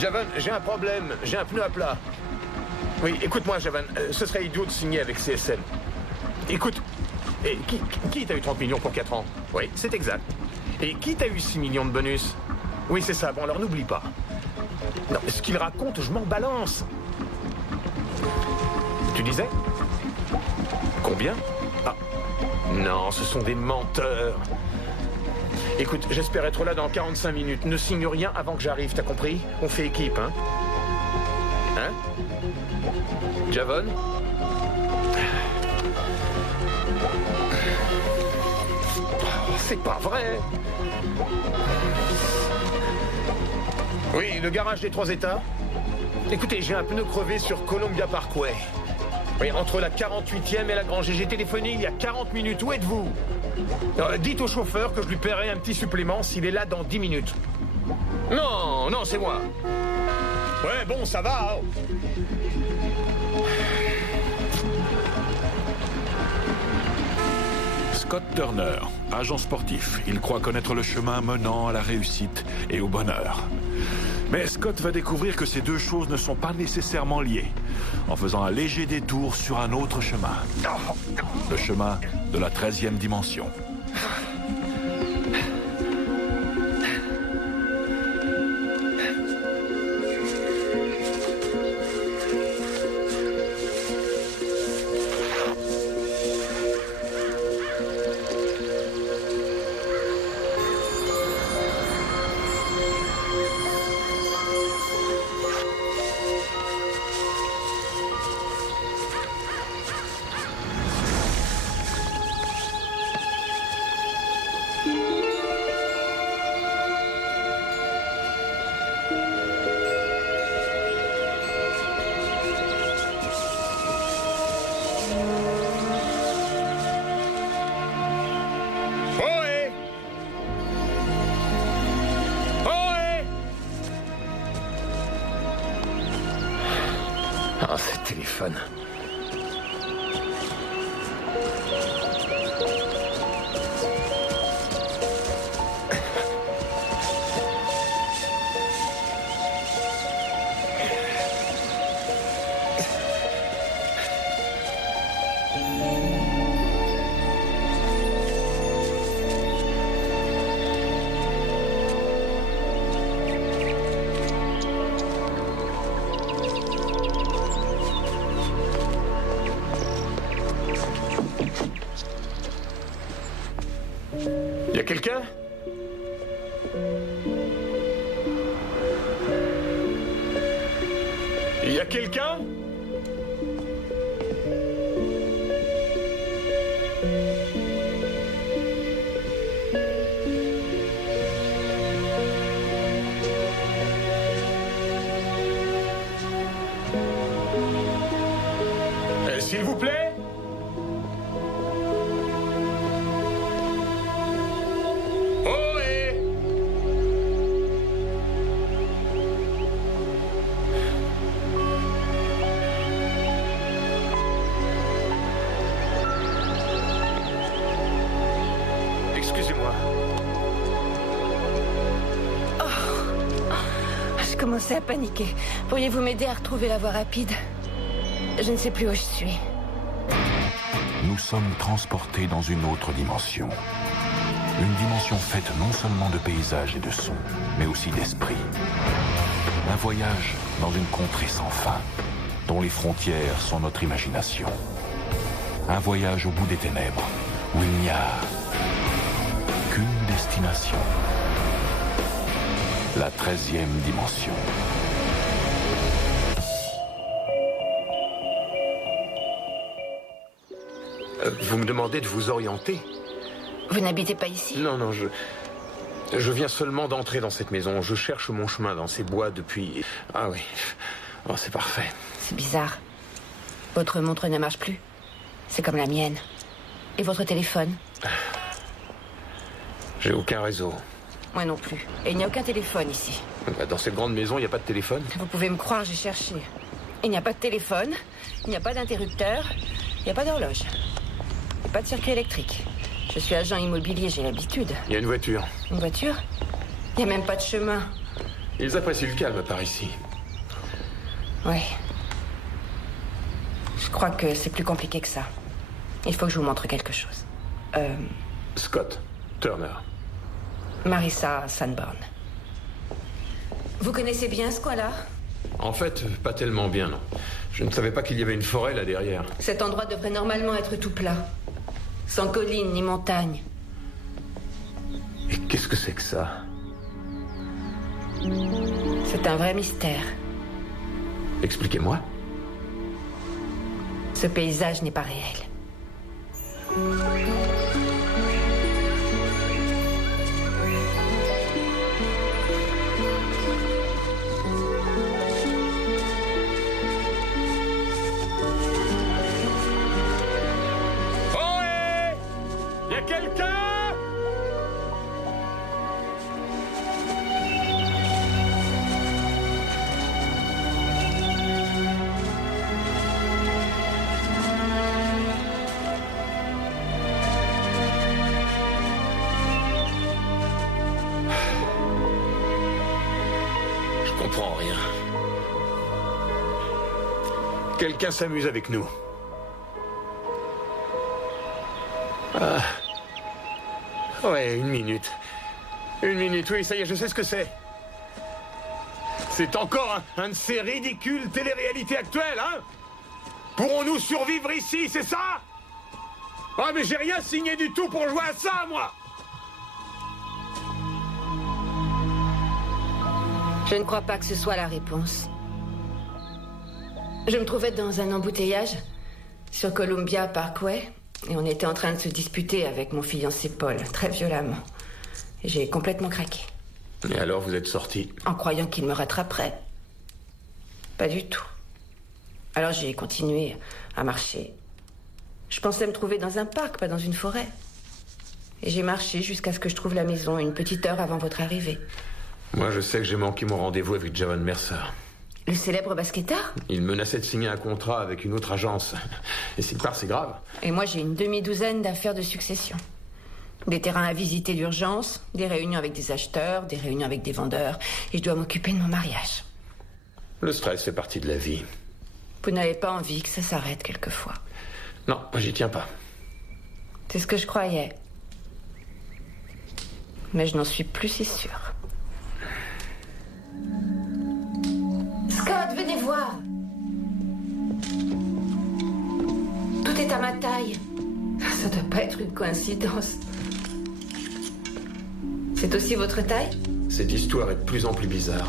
Javan, j'ai un problème. J'ai un pneu à plat. Oui, écoute-moi, Javan. Ce serait idiot de signer avec CSM. Écoute, et qui t'a eu 30 millions pour 4 ans? Oui, c'est exact. Et qui t'a eu 6 millions de bonus? Oui, c'est ça. Bon, alors n'oublie pas. Non, ce qu'il raconte, je m'en balance. Tu disais? Combien? Ah. Non, ce sont des menteurs. Écoute, j'espère être là dans 45 minutes. Ne signe rien avant que j'arrive, t'as compris? On fait équipe, hein? Hein? Javon? C'est pas vrai. Oui, le garage des 3 états. Écoutez, j'ai un pneu crevé sur Columbia Parkway. Oui, entre la 48e et la Grange. J'ai téléphoné il y a 40 minutes. Où êtes-vous? Dites au chauffeur que je lui paierai un petit supplément s'il est là dans 10 minutes. Non, non, c'est moi. Ouais, bon, ça va. Scott Turner, agent sportif. Il croit connaître le chemin menant à la réussite et au bonheur. Mais Scott va découvrir que ces deux choses ne sont pas nécessairement liées, en faisant un léger détour sur un autre chemin. Le chemin de la 13e dimension. Ah, ce téléphone. Y'a quelqu'un? Y'a quelqu'un? S'il vous plaît? Excusez-moi. Je commençais à paniquer. Pourriez-vous m'aider à retrouver la voie rapide? Je ne sais plus où je suis. Nous sommes transportés dans une autre dimension. Une dimension faite non seulement de paysages et de sons, mais aussi d'esprit. Un voyage dans une contrée sans fin, dont les frontières sont notre imagination. Un voyage au bout des ténèbres, où il n'y a qu'une destination. La 13e dimension. Vous me demandez de vous orienter? Vous n'habitez pas ici? Non, non, je viens seulement d'entrer dans cette maison. Je cherche mon chemin dans ces bois depuis... Ah oui, oh, c'est parfait. C'est bizarre. Votre montre ne marche plus. C'est comme la mienne. Et votre téléphone? J'ai aucun réseau. Moi non plus. Et il n'y a aucun téléphone ici. Dans cette grande maison, il n'y a pas de téléphone? Vous pouvez me croire, j'ai cherché. Il n'y a pas de téléphone, il n'y a pas d'interrupteur, il n'y a pas d'horloge. Il n'y a pas de circuit électrique. Je suis agent immobilier, j'ai l'habitude. Il y a une voiture. Une voiture? Il n'y a même pas de chemin. Ils apprécient le calme par ici. Oui. Je crois que c'est plus compliqué que ça. Il faut que je vous montre quelque chose. Scott Turner. Marissa Sanborn. Vous connaissez bien ce coin-là? En fait, pas tellement bien, non. Je ne savais pas qu'il y avait une forêt là derrière. Cet endroit devrait normalement être tout plat. Sans collines ni montagnes. Et qu'est-ce que c'est que ça? C'est un vrai mystère. Expliquez-moi. Ce paysage n'est pas réel. Ohé! Y a quelqu'un? Je comprends rien. Quelqu'un s'amuse avec nous. Ah. Ouais, une minute. Une minute, oui, ça y est, je sais ce que c'est. C'est encore un de ces ridicules téléréalités actuelles, hein? Pourrons-nous survivre ici, c'est ça? Ah, mais j'ai rien signé du tout pour jouer à ça, moi! Je ne crois pas que ce soit la réponse. Je me trouvais dans un embouteillage sur Columbia Parkway et on était en train de se disputer avec mon fiancé Paul, très violemment. J'ai complètement craqué. Et alors, vous êtes sorti? En croyant qu'il me rattraperait. Pas du tout. Alors j'ai continué à marcher. Je pensais me trouver dans un parc, pas dans une forêt. Et j'ai marché jusqu'à ce que je trouve la maison, une petite heure avant votre arrivée. Moi, je sais que j'ai manqué mon rendez-vous avec Javon Mercer. Le célèbre basketteur? Il menaçait de signer un contrat avec une autre agence. Et s'il part, c'est grave. Et moi, j'ai une demi-douzaine d'affaires de succession. Des terrains à visiter d'urgence, des réunions avec des acheteurs, des réunions avec des vendeurs. Et je dois m'occuper de mon mariage. Le stress fait partie de la vie. Vous n'avez pas envie que ça s'arrête quelquefois? Non, j'y tiens pas. C'est ce que je croyais. Mais je n'en suis plus si sûre. Scott, venez voir. Tout est à ma taille. Ça doit pas être une coïncidence. C'est aussi votre taille? Cette histoire est de plus en plus bizarre.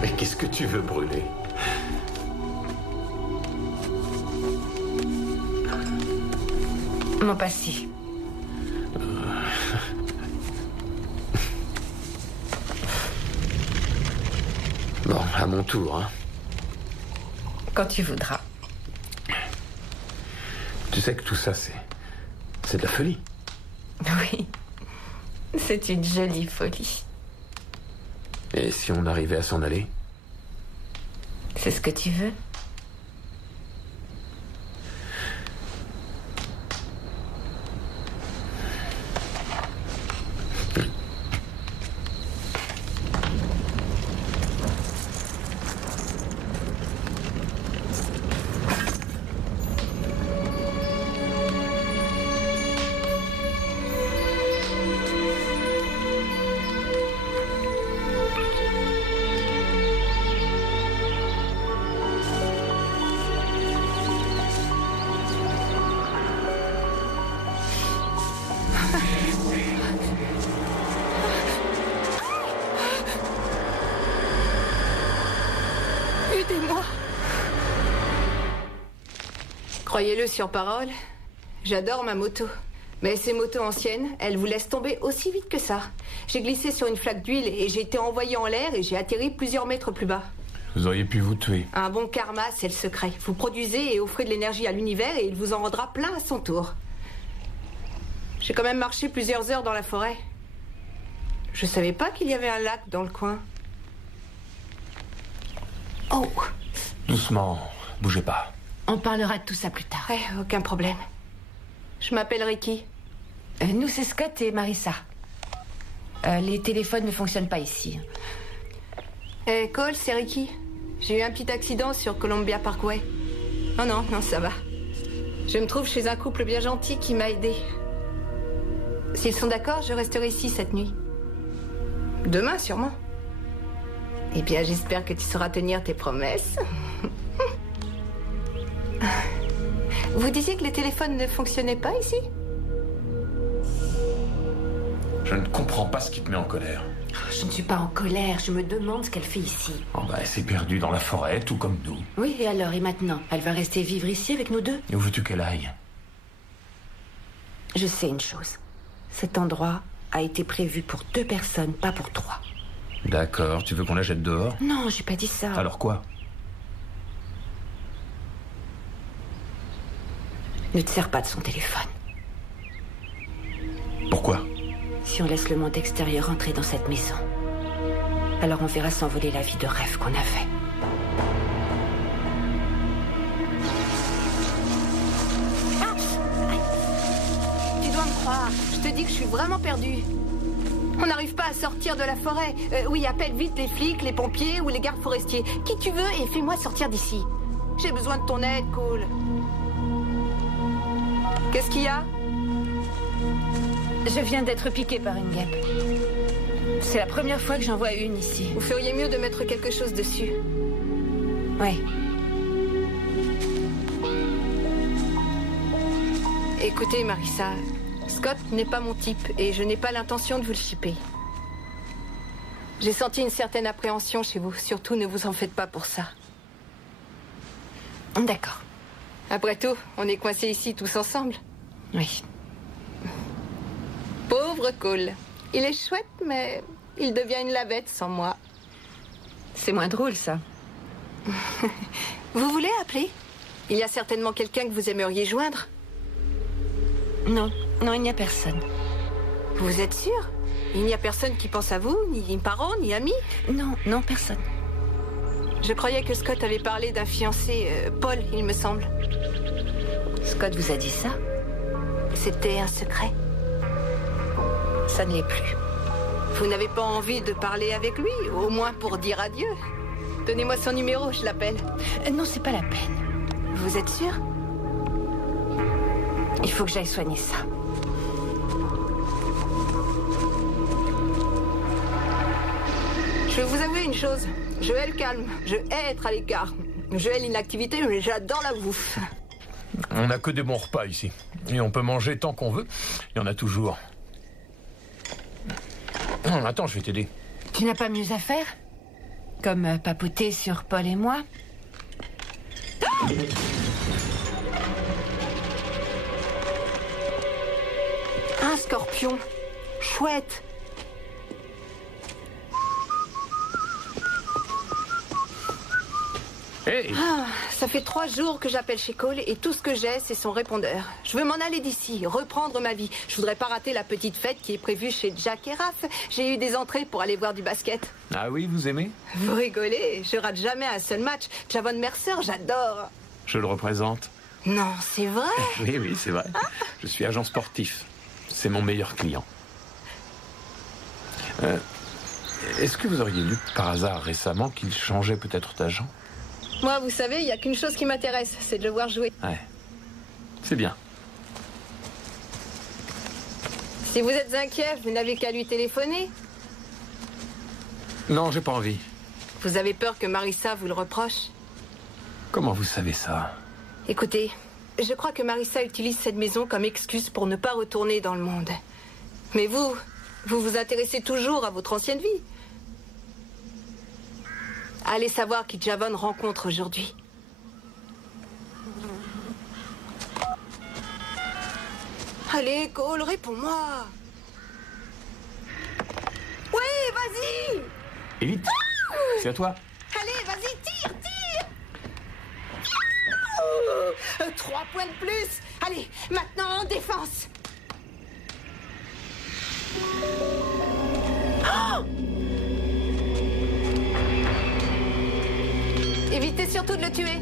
Mais qu'est-ce que tu veux brûler? Mon passé. Bon, à mon tour, hein. Quand tu voudras. Tu sais que tout ça, c'est de la folie. Oui. C'est une jolie folie. Et si on arrivait à s'en aller? C'est ce que tu veux? Aidez-moi. Croyez-le sur parole, j'adore ma moto. Mais ces motos anciennes, elles vous laissent tomber aussi vite que ça. J'ai glissé sur une flaque d'huile et j'ai été envoyé en l'air et j'ai atterri plusieurs mètres plus bas. Vous auriez pu vous tuer. Un bon karma, c'est le secret. Vous produisez et offrez de l'énergie à l'univers et il vous en rendra plein à son tour. J'ai quand même marché plusieurs heures dans la forêt. Je savais pas qu'il y avait un lac dans le coin. Oh. Doucement, bougez pas. On parlera de tout ça plus tard. Ouais, aucun problème. Je m'appelle Ricky. Nous, c'est Scott et Marissa. Les téléphones ne fonctionnent pas ici. Cole, c'est Ricky. J'ai eu un petit accident sur Columbia Parkway. Oh non, ça va. Je me trouve chez un couple bien gentil qui m'a aidé. S'ils sont d'accord, je resterai ici cette nuit. Demain, sûrement. Eh bien, j'espère que tu sauras tenir tes promesses. Vous disiez que les téléphones ne fonctionnaient pas ici? Je ne comprends pas ce qui te met en colère. Je ne suis pas en colère, je me demande ce qu'elle fait ici. Oh bah, elle s'est perdue dans la forêt, tout comme nous. Oui, et alors, et maintenant? Elle va rester vivre ici avec nous deux? Et où veux-tu qu'elle aille? Je sais une chose. Cet endroit a été prévu pour 2 personnes, pas pour 3. D'accord, tu veux qu'on la jette dehors? Non, j'ai pas dit ça. Alors quoi? Ne te sers pas de son téléphone. Pourquoi? Si on laisse le monde extérieur entrer dans cette maison, alors on verra s'envoler la vie de rêve qu'on avait. Tu dois me croire. Je te dis que je suis vraiment perdue. On n'arrive pas à sortir de la forêt. Oui, appelle vite les flics, les pompiers ou les gardes forestiers. Qui tu veux et fais-moi sortir d'ici. J'ai besoin de ton aide, Cole. Qu'est-ce qu'il y a? Je viens d'être piquée par une guêpe. C'est la première fois que j'en vois une ici. Vous feriez mieux de mettre quelque chose dessus. Oui. Écoutez, Marissa, Scott n'est pas mon type et je n'ai pas l'intention de vous le shipper. J'ai senti une certaine appréhension chez vous. Surtout, ne vous en faites pas pour ça. D'accord. Après tout, on est coincés ici tous ensemble. Oui. Pauvre Cole. Il est chouette, mais il devient une lavette sans moi. C'est moins drôle, ça. Vous voulez appeler? Il y a certainement quelqu'un que vous aimeriez joindre. Non, il n'y a personne. Vous êtes sûr? Il n'y a personne qui pense à vous, ni parents, ni amis? Non, personne. Je croyais que Scott avait parlé d'un fiancé, Paul, il me semble. Scott vous a dit ça? C'était un secret. Ça ne l'est plus. Vous n'avez pas envie de parler avec lui, au moins pour dire adieu? Donnez-moi son numéro, je l'appelle. Non, c'est pas la peine. Vous êtes sûr? Il faut que j'aille soigner ça. Je vais vous avouer une chose. Je hais le calme. Je hais être à l'écart. Je hais l'inactivité, mais j'adore la bouffe. On n'a que des bons repas ici. Et on peut manger tant qu'on veut. Il y en a toujours. Attends, je vais t'aider. Tu n'as pas mieux à faire? Comme papoter sur Paul et moi? Un scorpion. Chouette. Hey! Ça fait 3 jours que j'appelle chez Cole et tout ce que j'ai, c'est son répondeur. Je veux m'en aller d'ici, reprendre ma vie. Je voudrais pas rater la petite fête qui est prévue chez Jack et Raph. J'ai eu des entrées pour aller voir du basket. Ah oui, vous aimez? Vous rigolez, je rate jamais un seul match. Javon Mercer, j'adore. Je le représente. Non, c'est vrai? Oui, c'est vrai. Je suis agent sportif. C'est mon meilleur client. Est-ce que vous auriez lu par hasard récemment qu'il changeait peut-être d'agent? Moi, vous savez, il n'y a qu'une chose qui m'intéresse, c'est de le voir jouer. Ouais. C'est bien. Si vous êtes inquiet, vous n'avez qu'à lui téléphoner. Non, j'ai pas envie. Vous avez peur que Marissa vous le reproche? Comment vous savez ça? Écoutez, je crois que Marissa utilise cette maison comme excuse pour ne pas retourner dans le monde. Mais vous vous intéressez toujours à votre ancienne vie. Allez savoir qui Javon rencontre aujourd'hui. Allez, Cole, réponds-moi. Oui, vas-y. Et vite, c'est à toi. Allez, vas-y, tire. 3 points de plus. Allez, maintenant en défense. Oh! Évitez surtout de le tuer.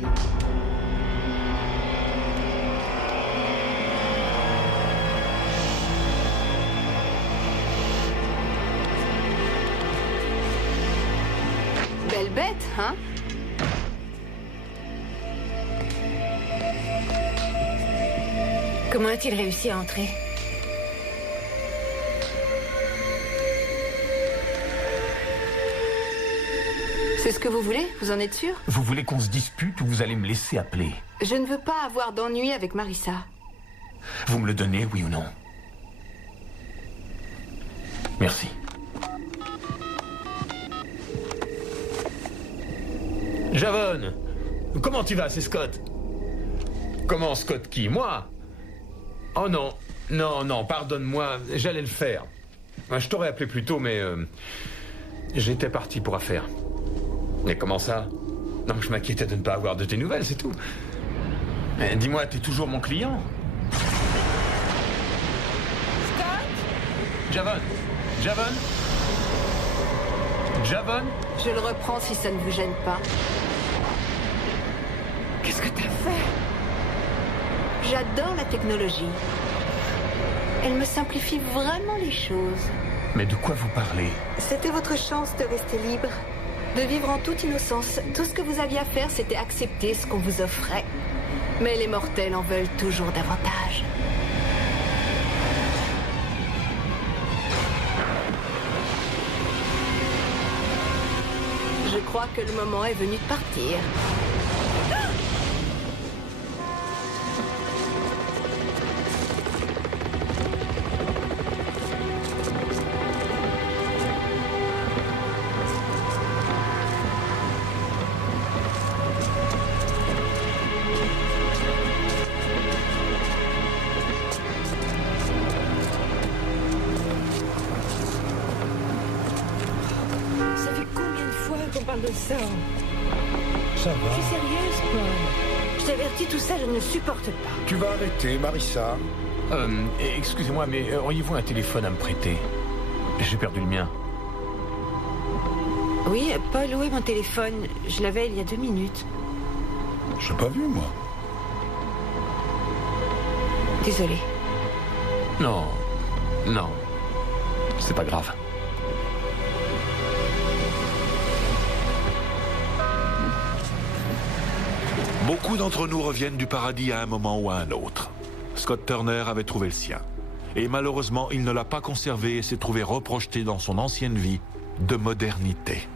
Belle bête, hein? Comment a-t-il réussi à entrer? C'est ce que vous voulez? Vous en êtes sûr? Vous voulez qu'on se dispute ou vous allez me laisser appeler? Je ne veux pas avoir d'ennui avec Marissa. Vous me le donnez, oui ou non? Merci. Javon, comment tu vas, c'est Scott? Comment Scott qui? Moi? Oh non, non, pardonne-moi, j'allais le faire. Je t'aurais appelé plus tôt, mais j'étais parti pour affaire. Mais comment ça? Non, je m'inquiétais de ne pas avoir de tes nouvelles, c'est tout. Dis-moi, t'es toujours mon client? Scott? Javon? Je le reprends si ça ne vous gêne pas. Qu'est-ce que t'as fait? J'adore la technologie. Elle me simplifie vraiment les choses. Mais de quoi vous parlez? C'était votre chance de rester libre, de vivre en toute innocence. Tout ce que vous aviez à faire, c'était accepter ce qu'on vous offrait. Mais les mortels en veulent toujours davantage. Je crois que le moment est venu de partir. Ça fait combien de fois qu'on parle de ça? Ça Je va. suis sérieuse, Paul. Je t'avertis, tout ça, je ne le supporte pas. Tu vas arrêter, Marissa. Excusez-moi, mais auriez-vous un téléphone à me prêter? J'ai perdu le mien. Oui, Paul, où est mon téléphone? Je l'avais il y a 2 minutes. J'ai pas vu, moi. Désolée. Non, c'est pas grave. Beaucoup d'entre nous reviennent du paradis à un moment ou à un autre. Scott Turner avait trouvé le sien. Et malheureusement, il ne l'a pas conservé et s'est trouvé reprojeté dans son ancienne vie de modernité.